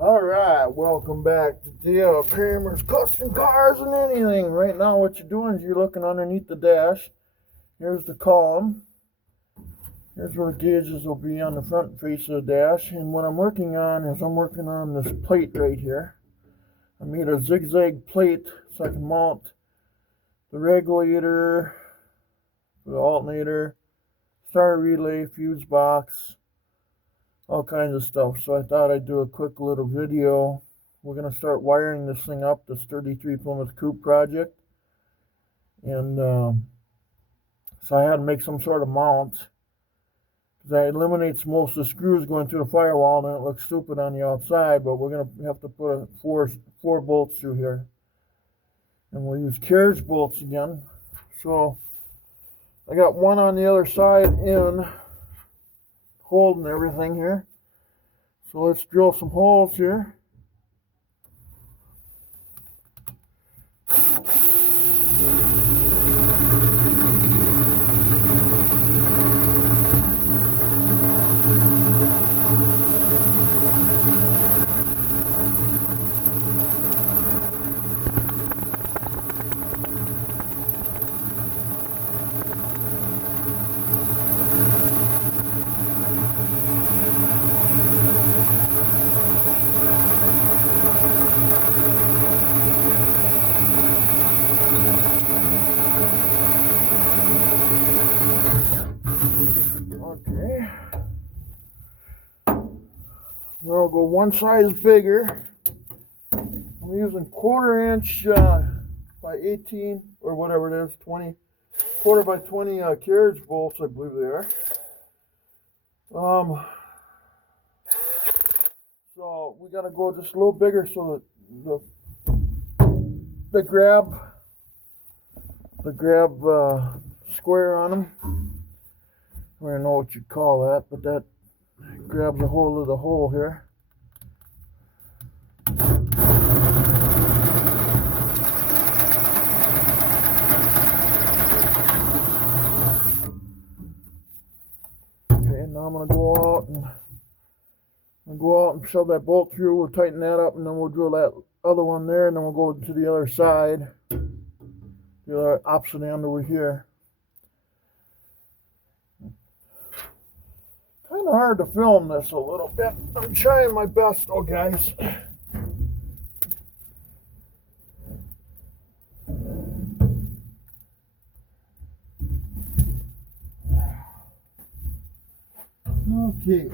Alright, welcome back to DL Kramer's Custom Cars and Anything. Right now what you're doing is you're looking underneath the dash. Here's the column. Here's where the gauges will be on the front face of the dash. And what I'm working on is I'm working on this plate right here. I made a zigzag plate so I can mount the regulator, the alternator, starter relay, fuse box, all kinds of stuff. So I thought I'd do a quick little video. We're going to start wiring this thing up, this 33 Plymouth coupe project. And so I had to make some sort of mount, because that eliminates most of the screws going through the firewall and it looks stupid on the outside. But we're going to have to put four bolts through here. And we'll use carriage bolts again. So I got one on the other side in, holding everything here. So let's drill some holes here. Okay, we'll go one size bigger. I'm using 1/4 inch by 18 or whatever it is, 20, 1/4 by 20 carriage bolts, I believe they are. So we got to go just a little bigger so that the grab square on them, I don't know what you'd call that, but that grabs a hold of the hole here. Okay, now I'm going to go out and shove that bolt through. We'll tighten that up, and then we'll drill that other one there, and then we'll go to the other side, the other opposite end over here. Kind of hard to film this a little bit. I'm trying my best though, guys. Okay.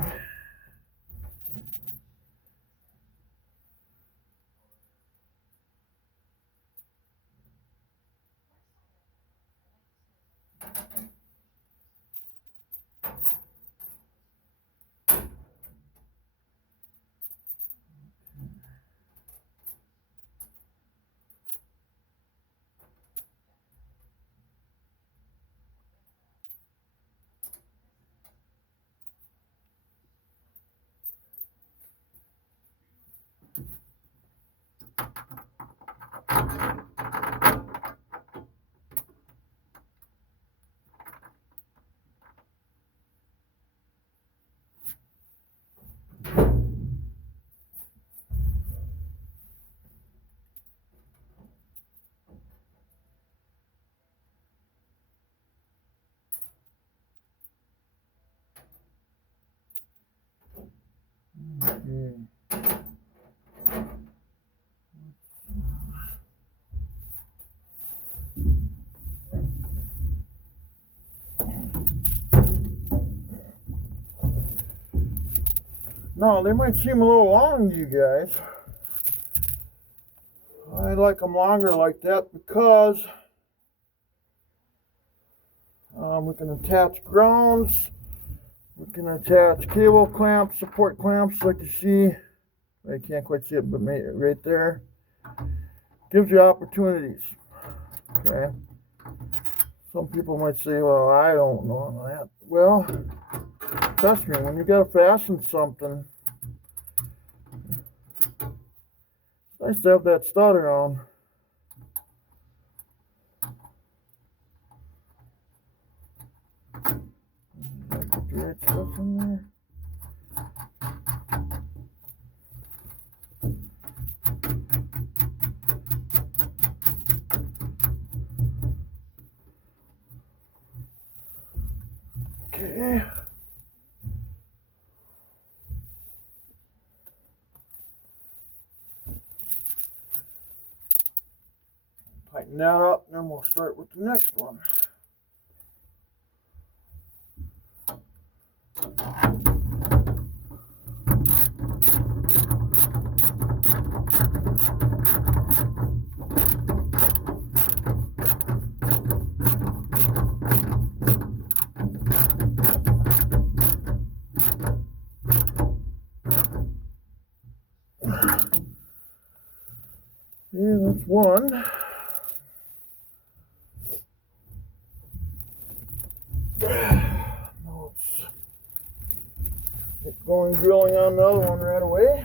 No, they might seem a little long to you guys. I like them longer like that because we can attach grounds, we can attach cable clamps, support clamps like you see. I can't quite see it, but right there. Gives you opportunities. Okay. Some people might say, well, I don't know that. Well, trust me, when you got to fasten something, it's nice to have that stud around. Put the right stuff in there. Okay. Tighten that up, and then we'll start with the next one. Yeah, that's one. Now let's get going drilling on the other one right away.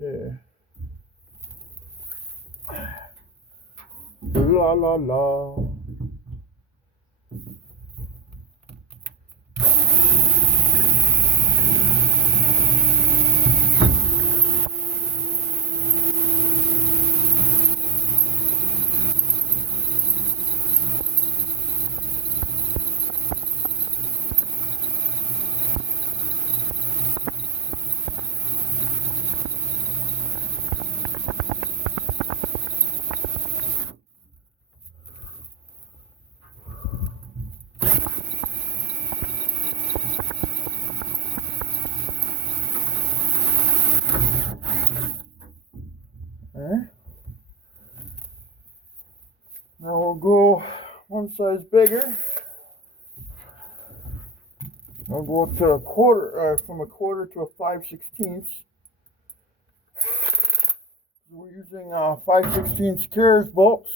Okay. La la la. Okay. Now we'll go one size bigger. I'll go up to a quarter, from a quarter to a 5/16. We're using 5/16 carriage bolts.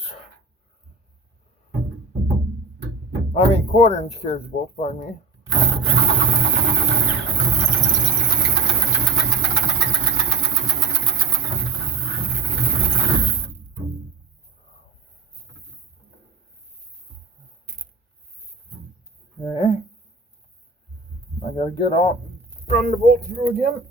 I mean quarter-inch carriage bolts, pardon me. Okay. I gotta get out, run the bolt through again.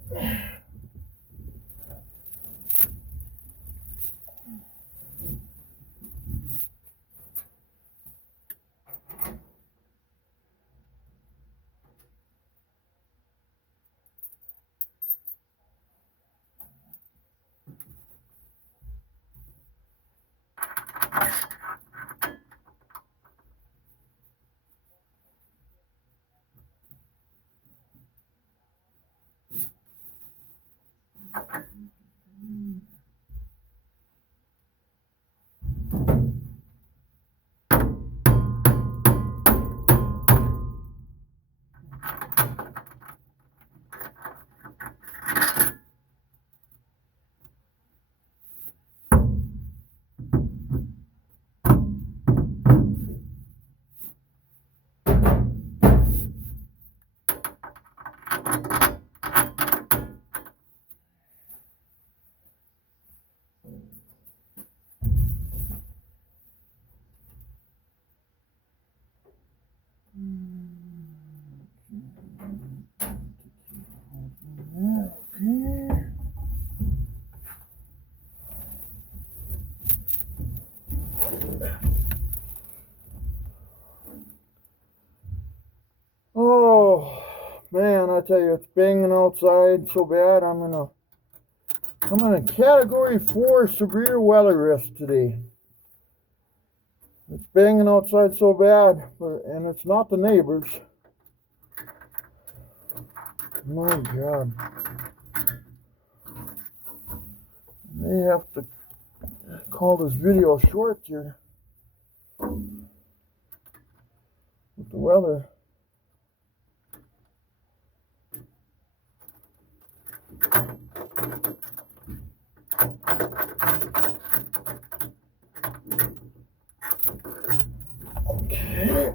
Okay. Oh man, I tell you, it's banging outside so bad. I'm in a category 4 severe weather risk today. It's banging outside so bad, and it's not the neighbors. My God. May have to call this video short here with the weather. Okay.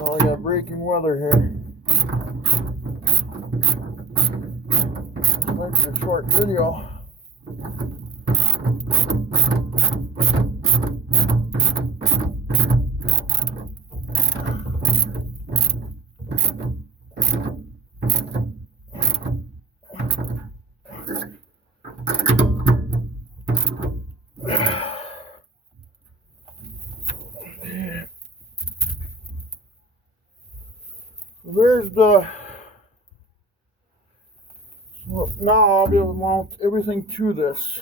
Well, I got breaking weather here. Might be a short video. There's the, so now I'll be able to mount everything to this,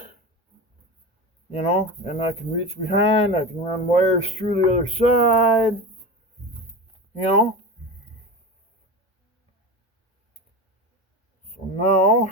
you know, and I can reach behind, I can run wires through the other side, you know. So now,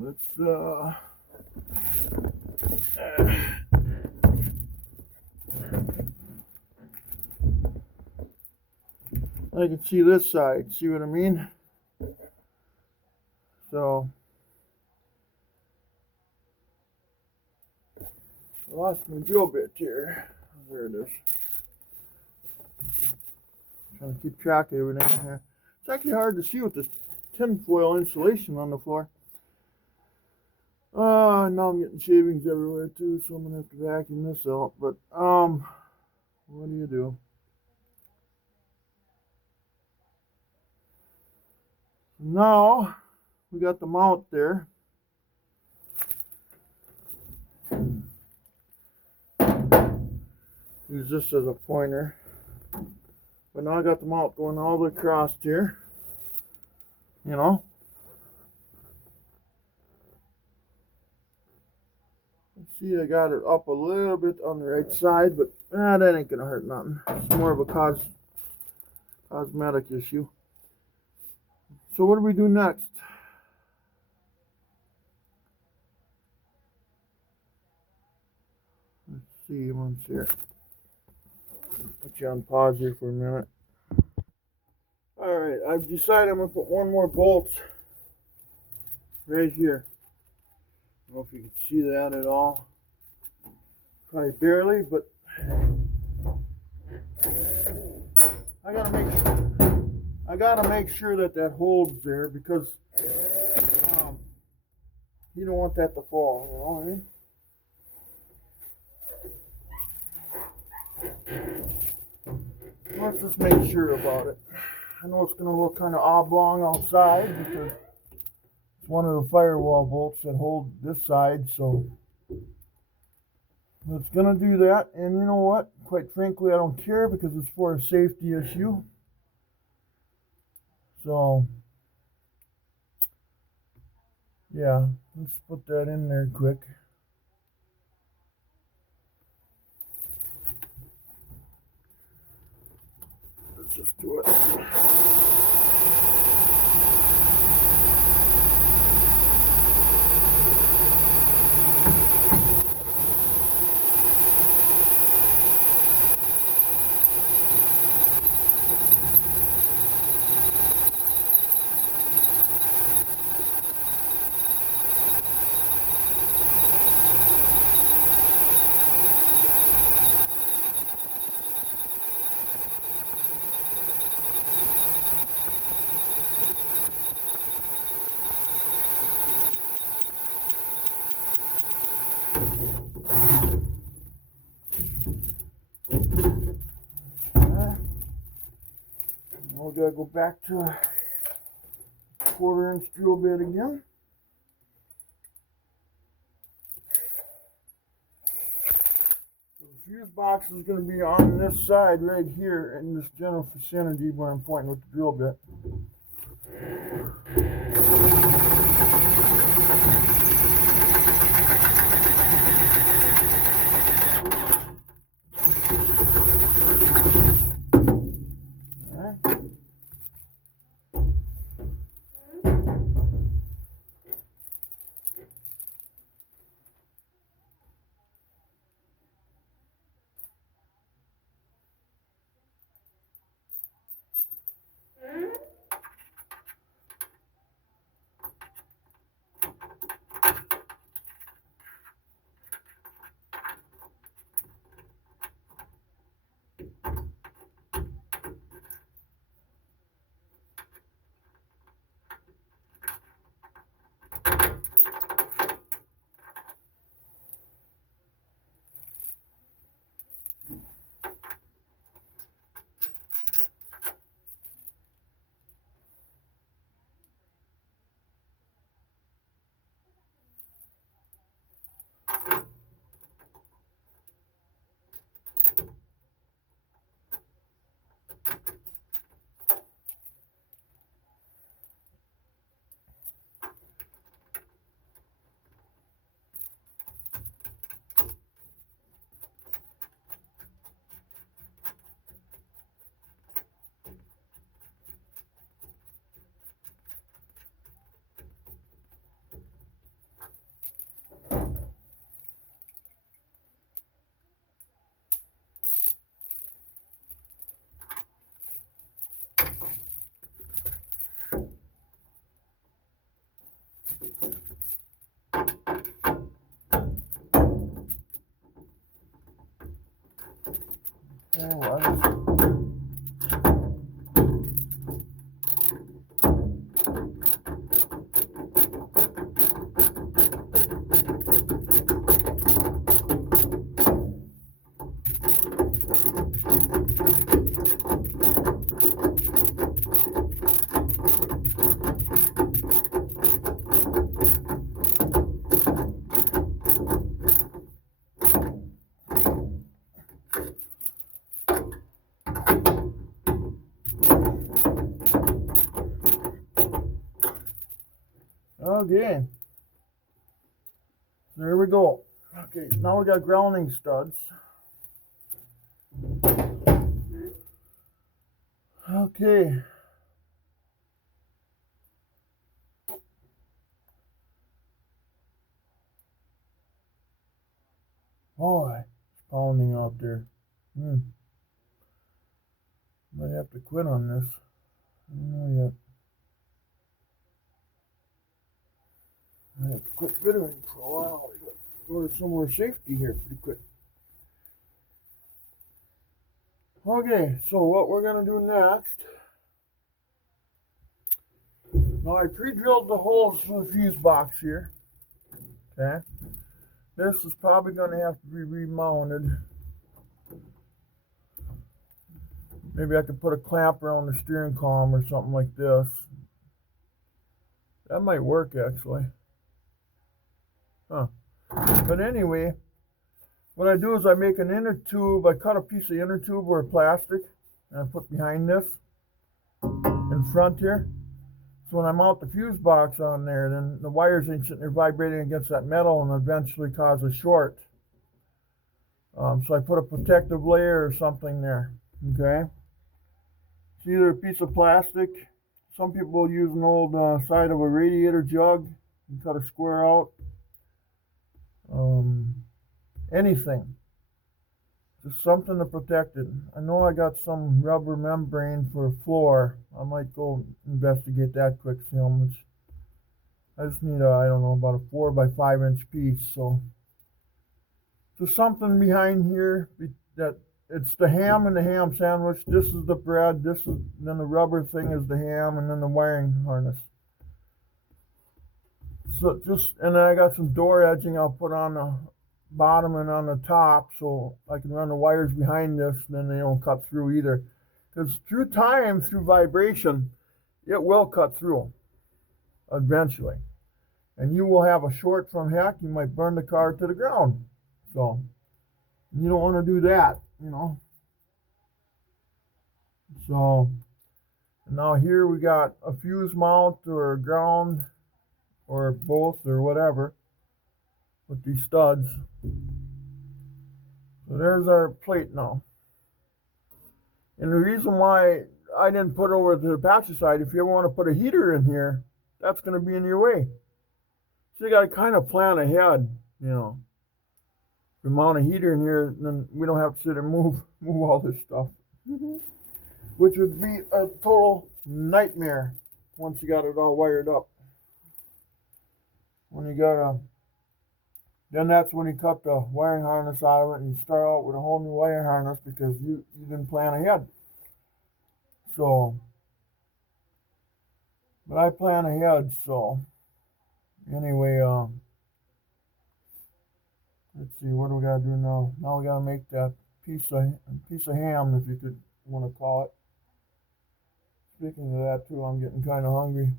let's I can see this side, see what I mean? So, I lost my drill bit here. There it is. Trying to keep track of everything in here. It's actually hard to see with this tinfoil insulation on the floor. Now I'm getting shavings everywhere too, so I'm gonna have to vacuum this out. But what do you do? Now we got the mount there. Use this as a pointer. But now I got the mount going all the way across here. You know. See, I got it up a little bit on the right side, but that ain't gonna hurt nothing. It's more of a cosmetic issue. So what do we do next? Let's see once here. Put you on pause here for a minute. Alright, I've decided I'm gonna put one more bolt right here. I don't know if you can see that at all. Probably barely, but I gotta make sure that holds there, because you don't want that to fall, you know what I mean? Let's just make sure about it. I know it's gonna look kind of oblong outside because it's one of the firewall bolts that hold this side, so it's gonna do that. And you know what? Quite frankly, I don't care, because it's for a safety issue. So yeah, let's put that in there quick. Let's just do it. Now we gotta go back to a 1/4 inch drill bit again. So the fuse box is going to be on this side right here in this general vicinity where I'm pointing with the drill bit. Okay, there we go. Okay, now we got grounding studs. Okay. Oh, it's pounding out there. Might have to quit on this. I don't know yet. I have to quit videoing for a while. We got to go to somewhere safety here pretty quick. Okay, so what we're going to do next. Now I pre-drilled the holes for the fuse box here. Okay. This is probably going to have to be remounted. Maybe I could put a clamp around the steering column or something like this. That might work actually. But anyway, what I do is I make an inner tube. I cut a piece of inner tube or plastic and I put behind this in front here. So when I mount the fuse box on there, then the wires ain't sitting there vibrating against that metal and eventually cause a short. So I put a protective layer or something there. Okay. It's either a piece of plastic. Some people will use an old side of a radiator jug and cut a square out. Anything. Just something to protect it. I know I got some rubber membrane for a floor. I might go investigate that quick, see how much. I just need I don't know, about a 4 by 5 inch piece. So something behind here that it's the ham and the ham sandwich. This is the bread. Then the rubber thing is the ham, and then the wiring harness. So and then I got some door edging I'll put on the bottom and on the top, so I can run the wires behind this, and then they don't cut through either. Because through time, through vibration, it will cut through eventually. And you will have a short from heck. You might burn the car to the ground. So you don't want to do that, you know. So now here we got a fuse mount or a ground or both or whatever with these studs. So there's our plate now. And the reason why I didn't put it over to the passenger side, if you ever want to put a heater in here, that's going to be in your way. So you got to kind of plan ahead, you know. If you mount a heater in here, then we don't have to sit and move all this stuff. Which would be a total nightmare once you got it all wired up. When you got then that's when you cut the wiring harness out of it and you start out with a whole new wiring harness because you didn't plan ahead. So, but I plan ahead, so anyway, let's see, what do we gotta do now? Now we gotta make that piece of ham, if you could want to call it. Speaking of that too, I'm getting kind of hungry.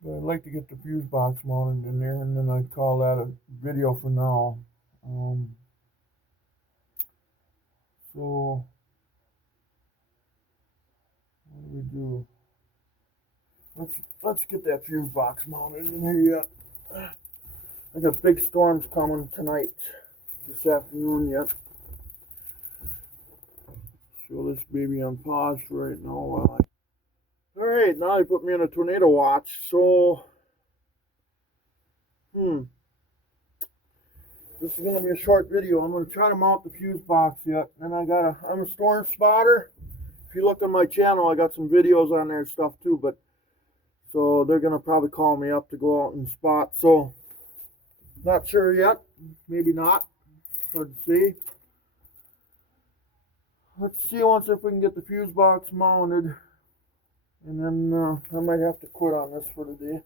But I'd like to get the fuse box mounted in there, and then I'd call that a video for now. So what do we do? Let's get that fuse box mounted in here yet. I got big storms coming tonight, this afternoon yet. Show this baby on pause for right now while Alright, now they put me in a tornado watch, so this is gonna be a short video. I'm gonna try to mount the fuse box yet. And I'm a storm spotter. If you look on my channel, I got some videos on there and stuff too, but So they're gonna probably call me up to go out and spot. So not sure yet. Maybe not. Hard to see. Let's see once if we can get the fuse box mounted, and then I might have to quit on this for today.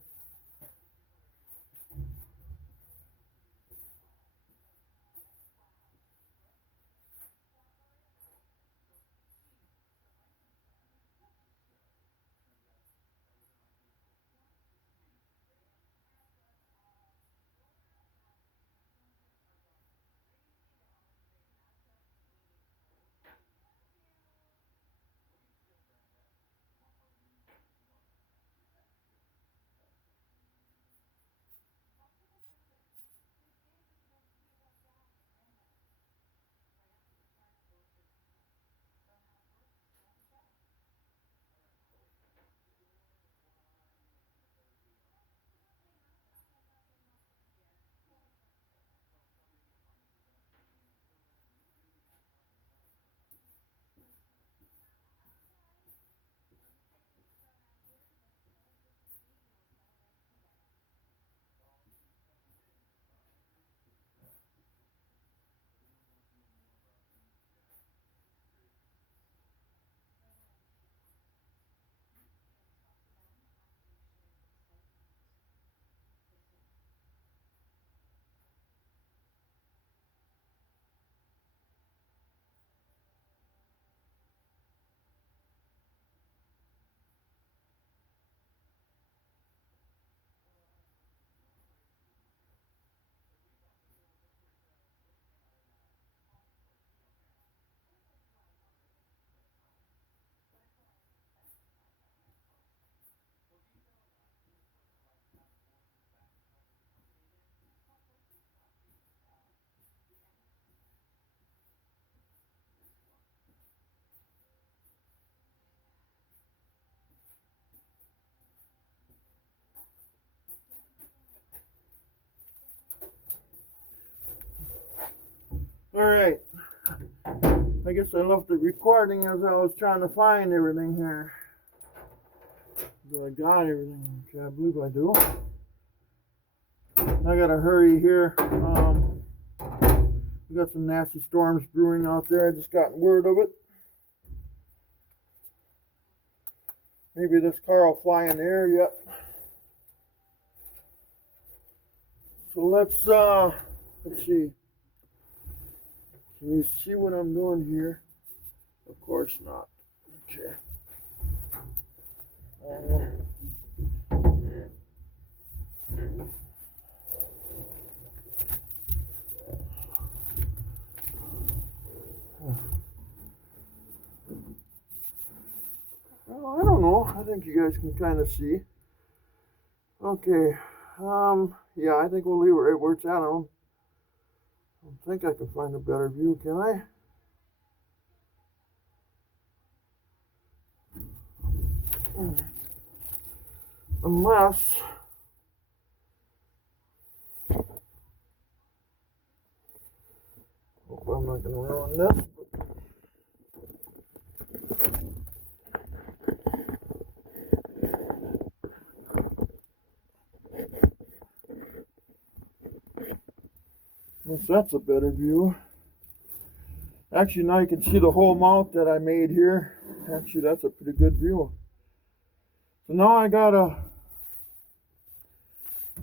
Alright, I guess I left the recording as I was trying to find everything here. Do I got everything? Okay, I believe I do. I gotta hurry here. We got some nasty storms brewing out there. I just got word of it. Maybe this car will fly in the air yet. So let's see. Can you see what I'm doing here? Of course not. Okay. Well, I don't know. I think you guys can kind of see. Okay. Yeah, I think we'll leave it right where it's at. I don't think I can find a better view, can I? Unless hope I'm not going to ruin this. Unless that's a better view. Actually, now you can see the whole mount that I made here. Actually, that's a pretty good view. So now I got a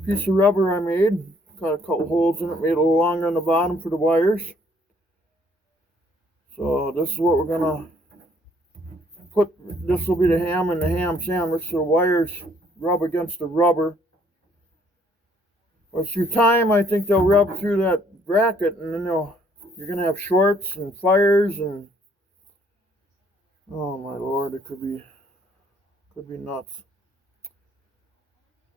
piece of rubber I made. Got a couple holes in it, made it a little longer on the bottom for the wires. So this is what we're gonna put. This will be the ham and the ham sandwich. So the wires rub against the rubber. But through time, I think they'll rub through that bracket, and then you're gonna have shorts and fires and oh my lord, it could be nuts.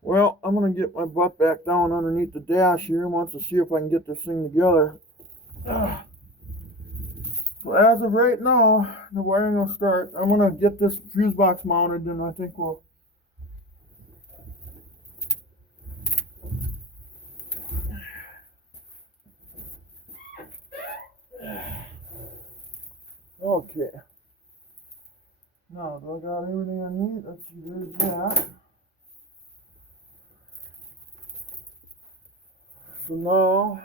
Well, I'm gonna get my butt back down underneath the dash here and want to see if I can get this thing together. So as of right now, the wiring will start. I'm gonna get this fuse box mounted, and I think we'll. Okay. Now, do I got everything I need? Let's see, there's that. So now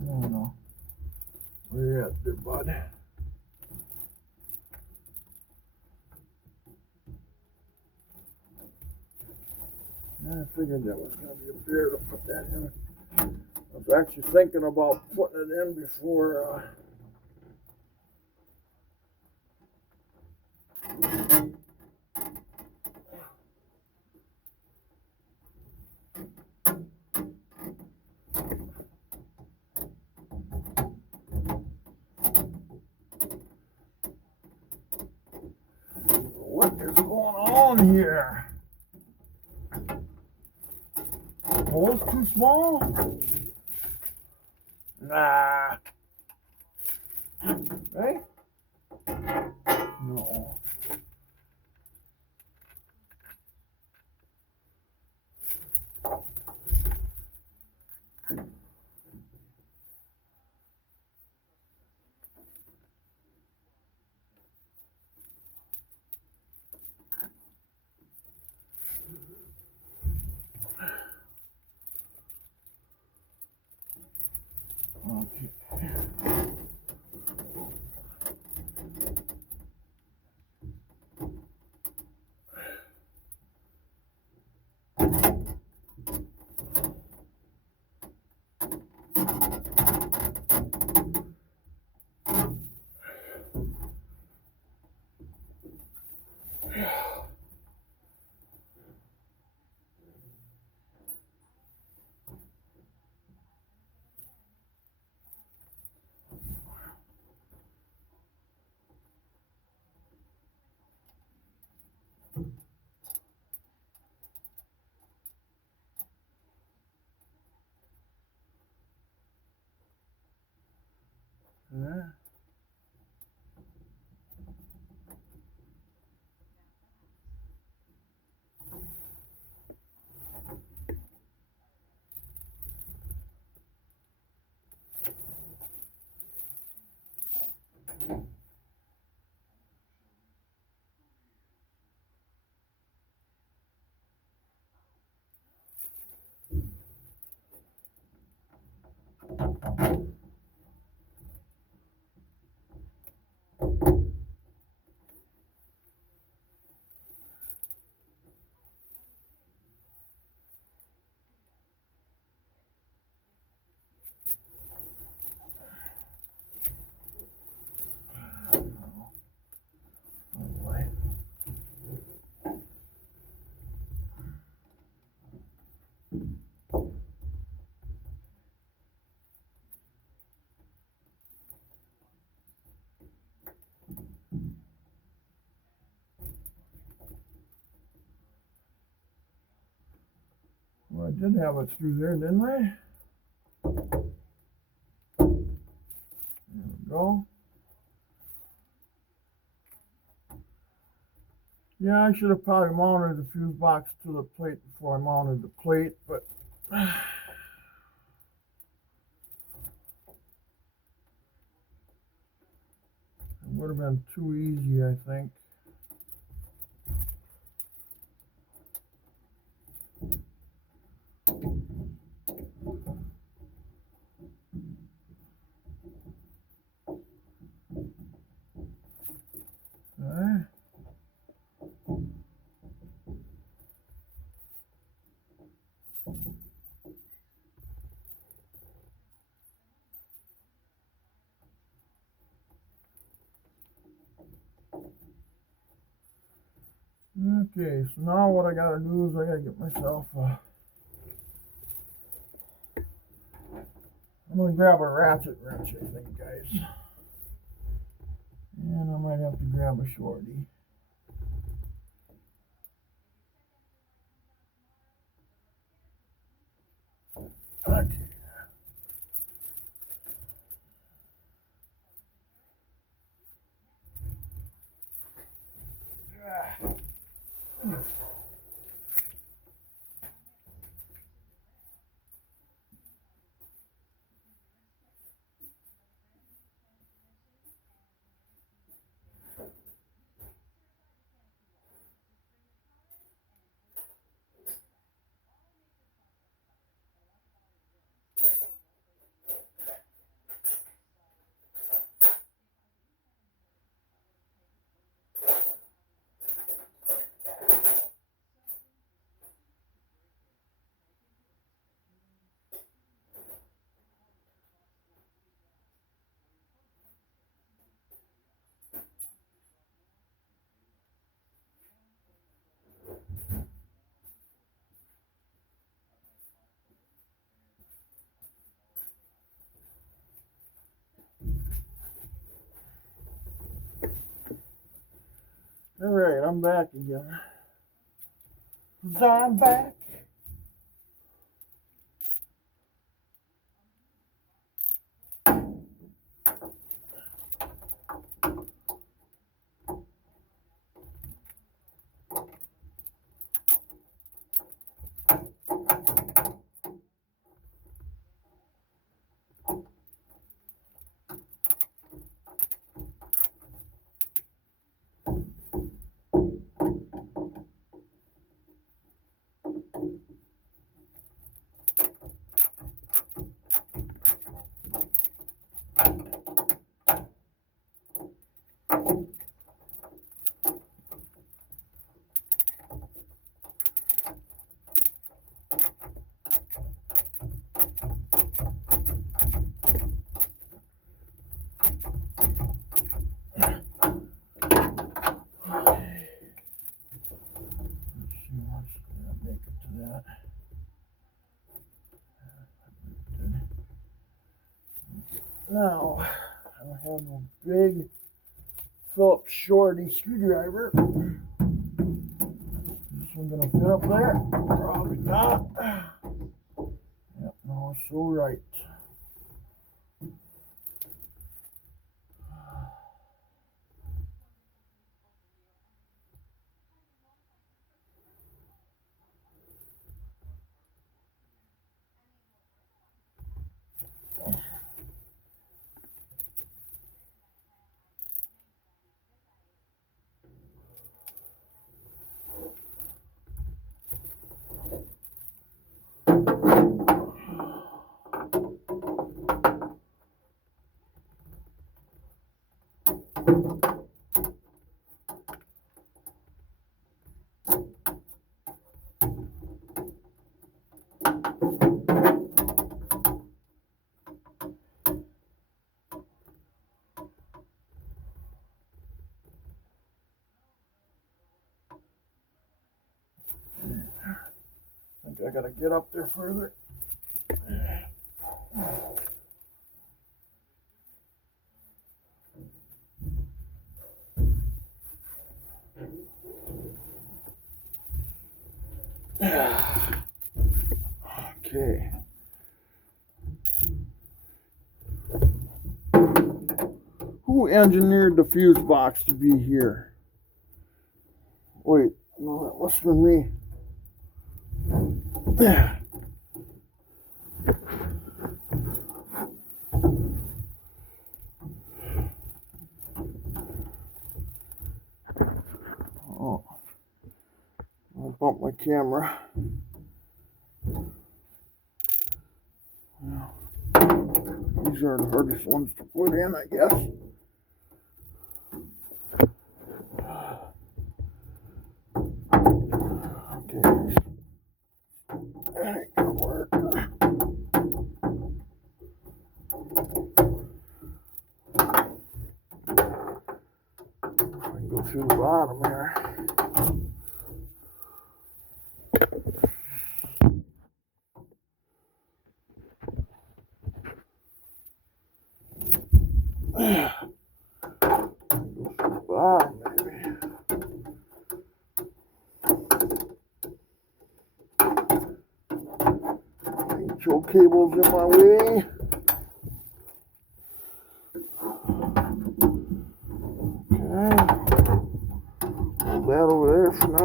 I don't know. Where you at there, bud? I figured that was going to be a beer to put that in. I was actually thinking about putting it in before. What is going on here? Hole's too small? Nah. Right? No. Okay. Yeah. Well, I did have it through there, didn't I? There we go. Yeah, I should have probably mounted the fuse box to the plate before I mounted the plate, but it would have been too easy, I think. Okay. Okay, so now what I gotta do is I gotta get myself I'm gonna grab a ratchet wrench, I think, guys. And I might have to grab a shorty. Okay. Alright, I'm back again. I'm back. Now, I don't have no big Phillips shorty screwdriver. This one gonna fit up there? Probably not. Yep, no, it's so right. I think I gotta get up there further. Okay. Who engineered the fuse box to be here? Wait, no, that was for me. Oh, I bumped my camera. Well, these are the hardest ones to put in, I guess. Okay. That ain't gonna work. I can go through the bottom here. Bottom, maybe. Choke cable's in my way. Okay. Hold that over there for now.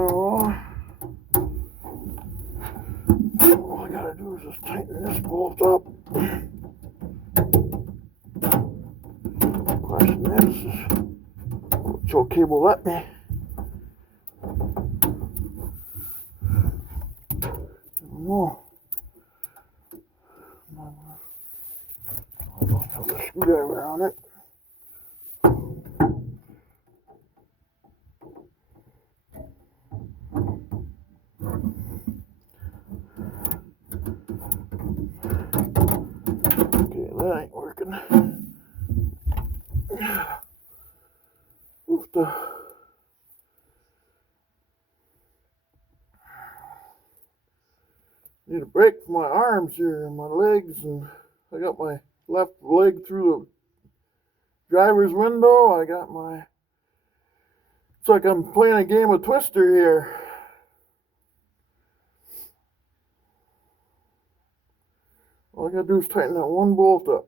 All I gotta do is just tighten this bolt up. Question is what choke cable let me. Oh. I'll put a screwdriver on it. Okay, that ain't working. Oof, need a break for my arms here and my legs, and I got my left leg through the driver's window. I got my, it's like I'm playing a game of Twister here. All I gotta do is tighten that one bolt up.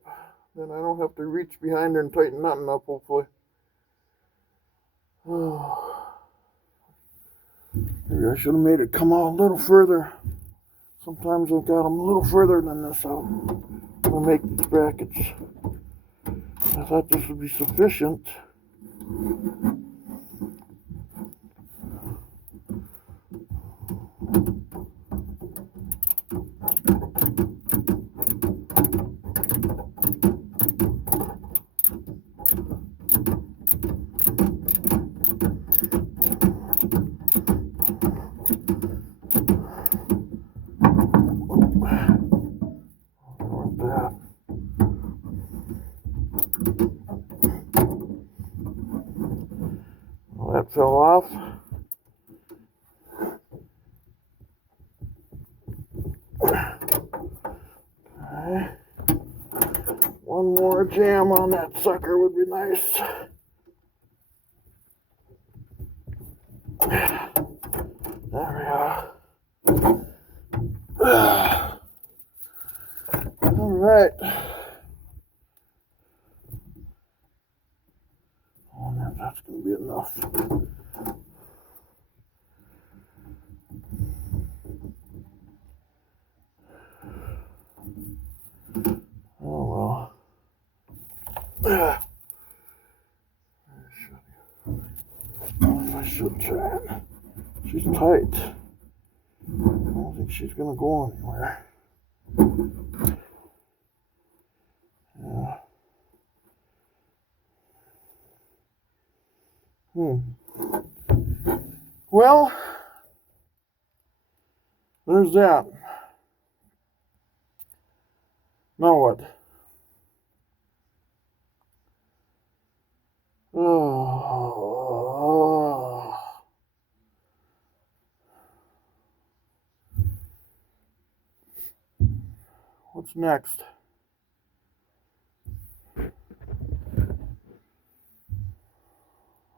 Then I don't have to reach behind there and tighten nothing up, hopefully. Oh. Maybe I should have made it come out a little further. Sometimes I've got them a little further than this out. I'm gonna make these brackets. I thought this would be sufficient. That fell off. Okay. One more jam on that sucker would be nice. There we are. All right. I wonder if that's going to be enough. Oh well. I should try it. She's tight. I don't think she's going to go anywhere. Yeah. Well, there's that. Now what? Oh. What's next?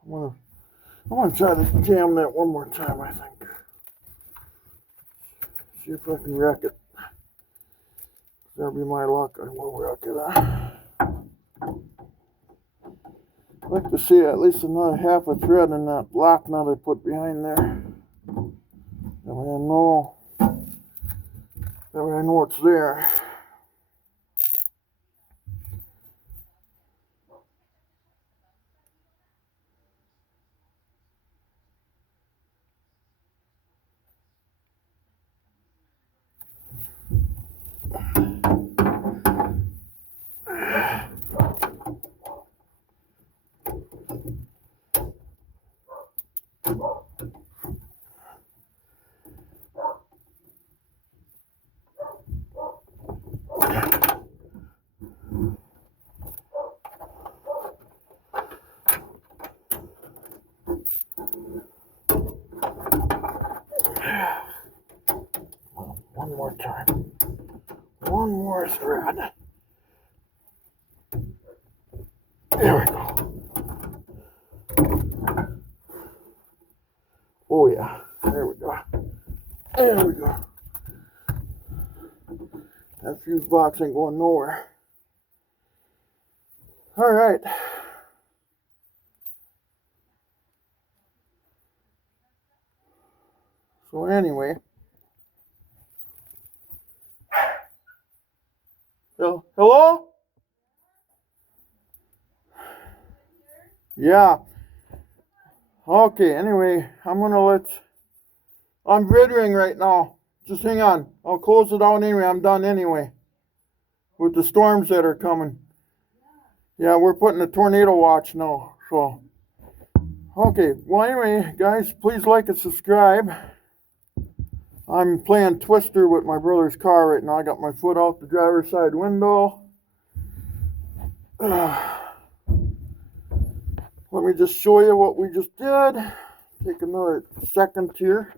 I'm gonna try to jam that one more time, I think. See if I can wreck it. That'll be my luck. I will wreck it. I'd like to see at least another half a thread in that lock nut I put behind there. That way I know it's there. One more time. One more thread. There we go. Oh yeah, there we go. There we go. That fuse box ain't going nowhere. All right. So anyway, hello? Yeah. Okay, anyway, I'm videoing right now. Just hang on. I'll close it out anyway. I'm done anyway. With the storms that are coming. Yeah, we're putting a tornado watch now, so. Okay, well anyway, guys, please like and subscribe. I'm playing Twister with my brother's car right now. I got my foot out the driver's side window. Let me just show you what we just did. Take another second here.